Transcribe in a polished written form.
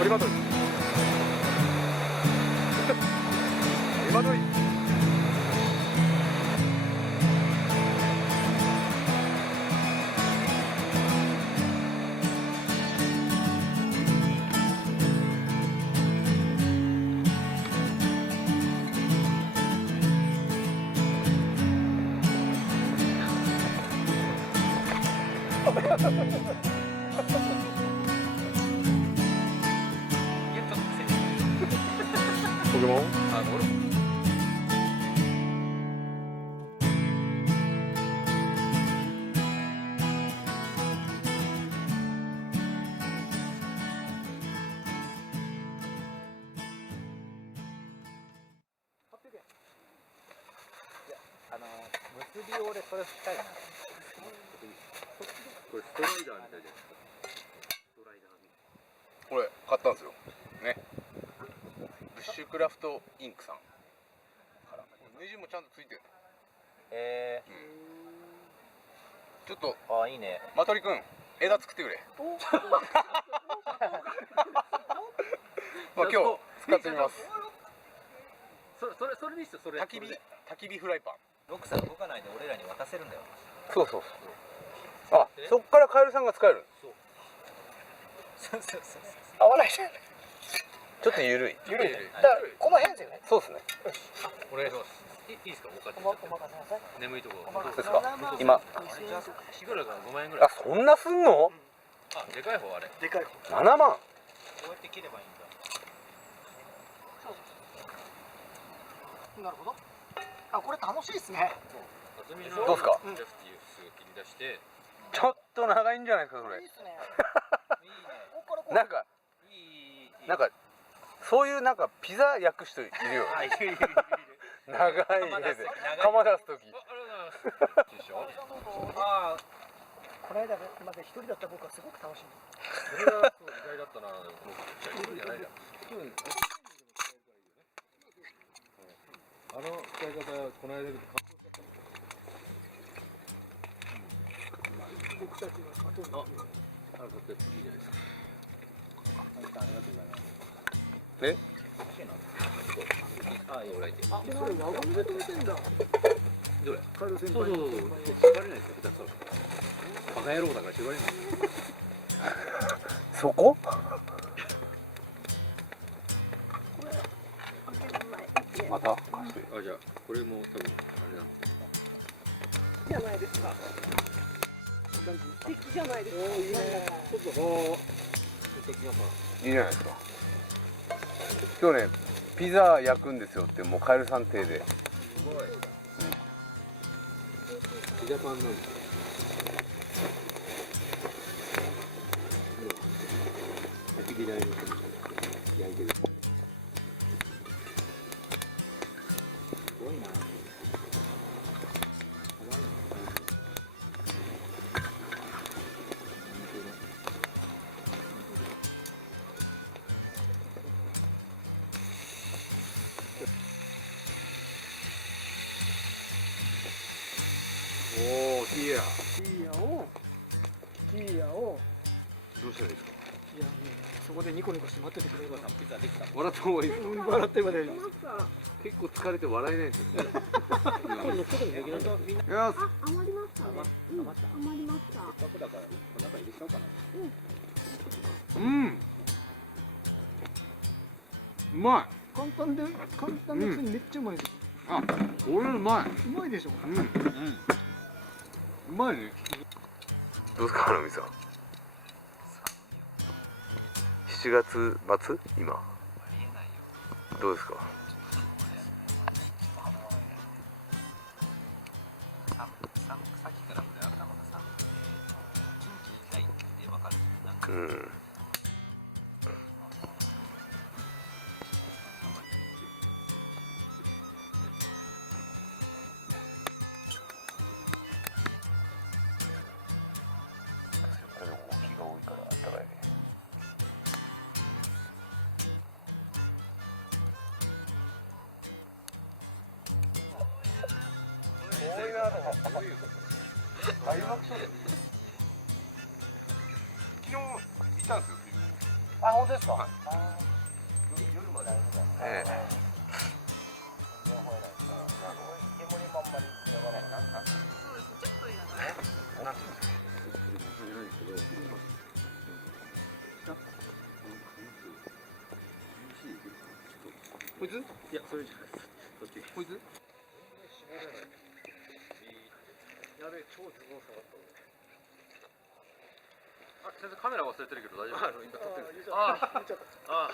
取りまとい今取りポケモンあ、俺も結び俺それしたいな。これストライダーみたいじゃないですか。ストライダーみたい。これ買ったんですよね。ブッシュクラフトインクさんからネジもちゃんとついてる。ちょっとあ、いいね。マトリくん枝作ってくれ。まあ今日使ってみます。それにしてそれ。焚き火フライパン。ロックさん動かないで俺らに渡せるんだよ。そうそうそう。あ、そっからカエルさんが使える。そうそうそう。合わないじゃん。ちょっとゆるい。だからこの辺ですよね。そうですね。お願いします。いいですか、おかお任せなさい。眠いとこ。そうですか。今。いくらか5万円ぐらい。あ、そんなすんのあ、でかい方あれ。でかい方。 ？7万。こうやって切ればいいんだ。なるほど。あ、これ楽しいですね。どうですか？ジャスティス切り出して。ちょっと長いんじゃないですかそれいい。ですね。いいね。ここからこう。なんかなんかそういうなんかピザ焼く人いるよ。あ、いるいるいるいる。長い家で釜出す時。ありがとうございます。でしょ。ああ、この間まで一人だった僕はすごく楽しんでそれがそう意外だったな。でもじゃないじゃん。あの使い方この間見て感動しちゃった。僕たちの後に。あ、だっていいじゃないですか。ありがとうございます。え？あ、いい、俺いて。あ、それ輪ゴムで止めてんだ。どれ？カエル先そう輩。縛れないですよ。下手くそだからバカ野郎だから縛れない。そこ？また？あ、じゃあこれも多分あれなんで。じゃないですか。素敵じゃないですか。いいね。ちょっとこう素敵だから。いいじゃないですか。今日ねピザ焼くんですよってもうカエルさん邸で。すごい。ピザパンなんですよ。焼き火台の上に焼いてる。すごいな。おお、キーヤ。キーヤを。キーヤを。どうしたらいいですか。いや、そこでニコニコして待っててくれれば。ピザできた。笑った方がいいですか。笑ってまで。結構疲れて笑えないんですよね。これ乗っけてもできないんだ。よし。余りましたね。余った。余りました。せっかくだからこの中入れちゃおうかな。うん。うまい。簡単で普通にめっちゃうまいです。あ、これうまい。うまいでしょ。うん。うまいね。どうですかあの店は。7月末今。どうですか。さっきから俺頭がさ、近畿痛いってわかる。なんか。うん。気が多いからあったかいね。多いなとか。開幕書で。昨日行ったんですよ。あ、あ、本当ですか。はい夜まで。ええ煙もあんまりやばない。そうですね、ちょっといらない。なんていうんですかこいつ？いや、それじゃないです。そっち。こいつ？やべえ、超ズボン下がった俺。あ、先生カメラ忘れてるけど大丈夫？今撮ってる。ああ。